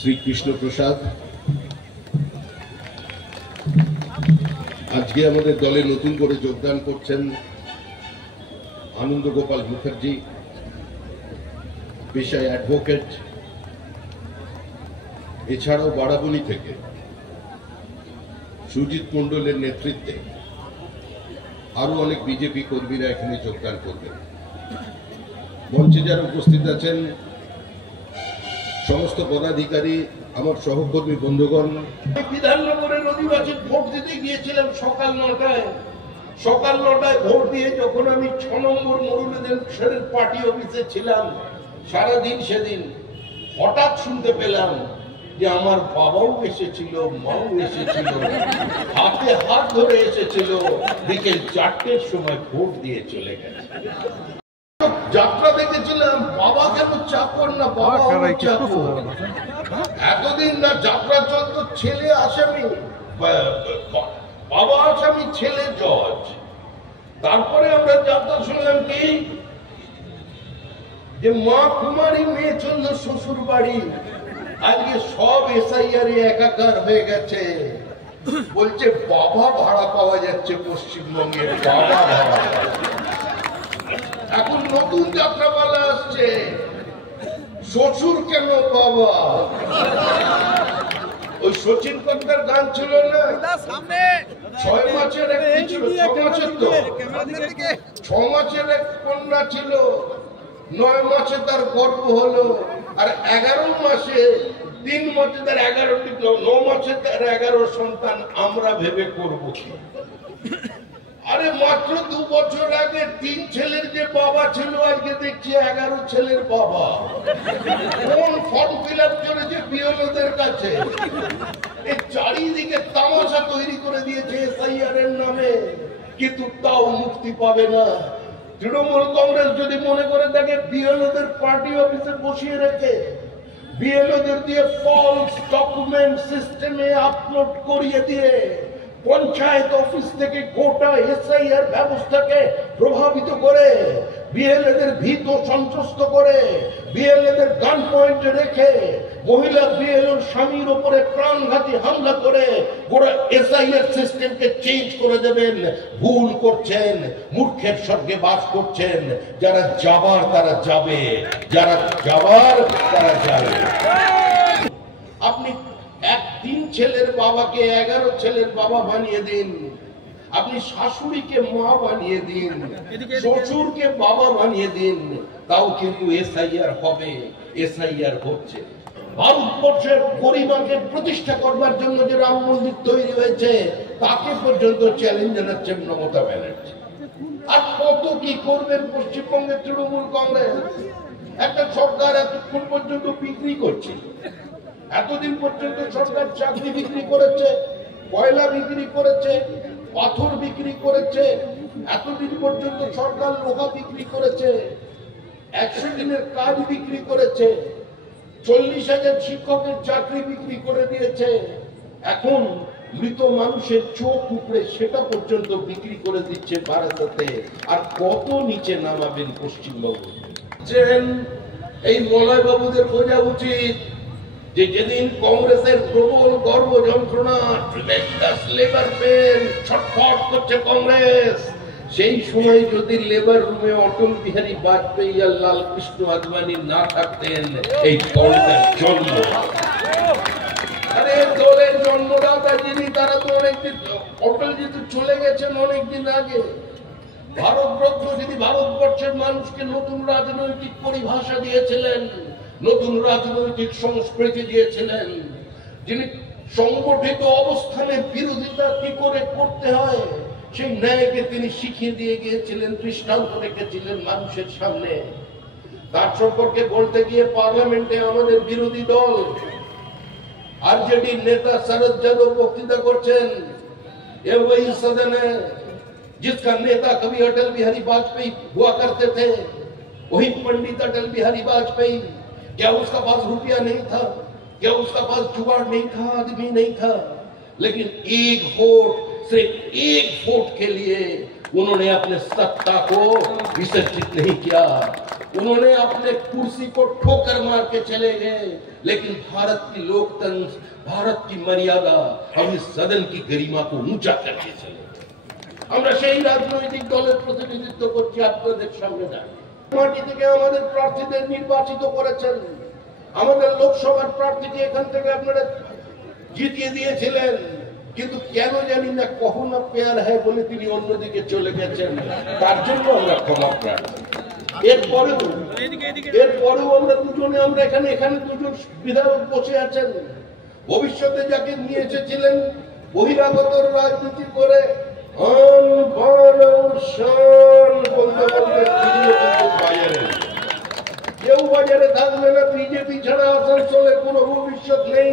শ্রী কৃষ্ণ প্রসাদ আজকে আমাদের দলে নতুন করে যোগদান করছেন আনন্দ গোপাল মুখার্জি, পেশায় অ্যাডভোকেট। এছাড়াও বারাবণী থেকে সুজিত মণ্ডলের নেতৃত্বে আরো অনেক বিজেপি কর্মীরা এখানে যোগদান করবেন। মঞ্চে যারা উপস্থিত আছেন সমস্ত পদাধিকারী, আমার সহকর্মী বন্ধুগণ। বিধাননগরের অধিবাসী ভোট দিতে গিয়েছিলাম সকাল 9টায় ভোট দিয়ে যখন আমি 6 নম্বর মরুলের পার্টি অফিসে ছিলাম, সারাদিন সেদিন হঠাৎ শুনতে পেলাম যে আমার বাবাও এসেছিল, মাও এসেছিল, হাতে হাত ধরে এসেছিল, বিকেল 4টের সময় ভোট দিয়ে চলে গেছে। যাত্রা দেখেছিলাম, বাবা কেন চাকর না, বাবা চাকর। এতদিন না যাত্রা চলতো ছেলে আসামি, বাবা আসামি, ছেলে জজ। তারপরে আমরা যাত্রা শুনলাম কি যে মা কুমারী, মেয়ে চলল শ্বশুর বাড়ি। আজকে সব এসআইআর একাকার হয়ে গেছে। বলছে বাবা ভাড়া পাওয়া যাচ্ছে পশ্চিমবঙ্গে, বাবা ভাড়া। এখন নতুন যাত্রাপালা আসছে, শ্বশুর কেন বাবা। ওই সচিন কর্তার গান ছিল না, 6 মাসের এক ছিল, 6 মাসের তো 6 মাসের এক কন্যা ছিল, 9 মাসে তার গর্ভ হলো, আর 11 মাসে 3 মাসে তার 11টি, 9 মাসে তার 11 সন্তান। আমরা ভেবে করব কি? আরে মাত্র 2 বছর আগে 3 ছেলের যে বাবা ছিল, আজকে দেখছি 11 ছেলের বাবা। কোন ফর্ম ফিল আপ করেছে বিএলওদের কাছে? এই চারিদিকে তামাশা তৈরি করে দিয়েছে এসআইআর এর নামে, কিন্তু তাও মুক্তি পাবে না। তৃণমূল কংগ্রেস যদি মনে করে থাকে বিএলওদের পার্টি অফিসে বসিয়ে রেখে বিএলওদের দিয়ে ফলস ডকুমেন্ট সিস্টেমে আপলোড করিয়ে দিয়ে পঞ্চায়েত অফিস থেকে গোটা এসআইআর ব্যবস্থাকে প্রভাবিত করে, বিএলএদের ভীত সন্ত্রস্ত করে, বিএলএদের গান পয়েন্টে রেখে মহিলা বিএলওর স্বামীর উপরে প্রাণঘাতী হামলা করে গোটা এসআইআর সিস্টেমকে চেঞ্জ করে দেবেন, ভুল করছেন। মূর্খের স্বর্গে বাস করছেন। যারা যাবার তারা যাবে, যারা যাবার তারা যাবে। আপনি 3 ছেলের বাবাকে 11 ছেলের বাবা বানিয়ে দিন, আপনি শাশুড়িকে মা বানিয়ে দিন, শ্বশুরকে বাবা বানিয়ে দিন, তাও কিন্তু এসআইআর হবে, এসআইআর হচ্ছে। ভারতবর্ষের গরিমাকে প্রতিষ্ঠা করবার জন্য যে রাম মন্দির তৈরি হয়েছে, তাকে পর্যন্ত চ্যালেঞ্জ জানাচ্ছে মমতা ব্যানার্জি। আর কত কি করবেন পশ্চিমবঙ্গের তৃণমূল কংগ্রেস? একটা সরকার এতক্ষণ পর্যন্ত বিক্রি করছে। এতদিন পর্যন্ত সরকার চাকরি বিক্রি করেছে, কয়লা বিক্রি করেছে, পাথর বিক্রি করেছে। এতদিন পর্যন্ত সরকার লোহা বিক্রি করেছে, 100 দিনের কাজ বিক্রি করেছে, 40,000 শিক্ষকের চাকরি বিক্রি করে দিয়েছে। এখন মৃত মানুষের চোখ উপড়ে সেটা পর্যন্ত বিক্রি করে দিচ্ছে ভারতে। আর কত নিচে নামাবেন পশ্চিমবঙ্গ? এই মলয় বাবুদের বোঝা উচিত যে যেদিন কংগ্রেসের প্রবল গর্ব যন্ত্রণা, লেবার পেন, ছটফট করছে কংগ্রেস, সেই সময় যদি লেবার রুমে অটল বিহারী বাজপেয়ী আর লাল কৃষ্ণ আদবানি না থাকতেন, এই দলটার জন্ম। আরে দলের জন্মদাতা যিনি, তারা তো অনেকদিন, অটলজি তো চলে গেছেন অনেকদিন আগে। ভারতরত্ন যিনি ভারতবর্ষের মানুষকে নতুন রাজনৈতিক পরিভাষা দিয়েছিলেন, নতুন রাজনৈতিক সংস্কৃতি দিয়েছিলেন, যিনি সংগঠিত অবস্থানের বিরোধিতা কি করে করতে হয় সেই ন্যায়কে তিনি শিখিয়ে দিয়ে গিয়েছিলেন, দৃষ্টান্ত রেখেছিলেন মানুষের সামনে। তার সম্পর্কে বলতে গিয়ে পার্লামেন্টে আমাদের বিরোধী দল आरजेडी नेता शरद यादव वक्तव्य করছেন, ये वही सदन है जिसका नेता कभी अटल बिहारी वाजपेयी हुआ करते थे, वही पंडित अटल बिहारी वाजपेयी। क्या उसका पास रुपया नहीं था? क्या उसका पास जुगाड़ नहीं था? आदमी नहीं था? लेकिन एक वोट, सिर्फ एक वोट के लिए उन्होंने अपने सत्ता को विसर्जित नहीं किया। उन्होंने अपने कुर्सी को ठोकर मार के चले गए, लेकिन भारत की लोकतंत्र, भारत की मर्यादा हम इस सदन की गरिमा को ऊंचा करके चले। আমরা সেই রাজনৈতিক দলের প্রতিনিধিত্ব করছি আপনাদের সামনে দাঁড়িয়ে। মাটি থেকে আমাদের প্রার্থীদের নির্বাচিত করেছেন, আমাদের লোকসভার প্রার্থীকে এখান থেকে আপনারা জিতিয়ে দিয়েছিলেন, কিন্তু কেন জানি না কখনো পেয়ার হ্যাঁ বলে তিনি অন্যদিকে চলে গেছেন, তার জন্য আমরা ক্ষমা প্রার্থী। এরপরেও আমরা দুজনে এখানে দুজন বিধায়ক বসে আছেন, ভবিষ্যতে যাকে নিয়ে এসেছিলেন বহিরাগত রাজনীতি করে কেউ বাজারে থাকবে না, বিজেপি ছাড়া আসানসোলের কোনো ভবিষ্যৎ নেই।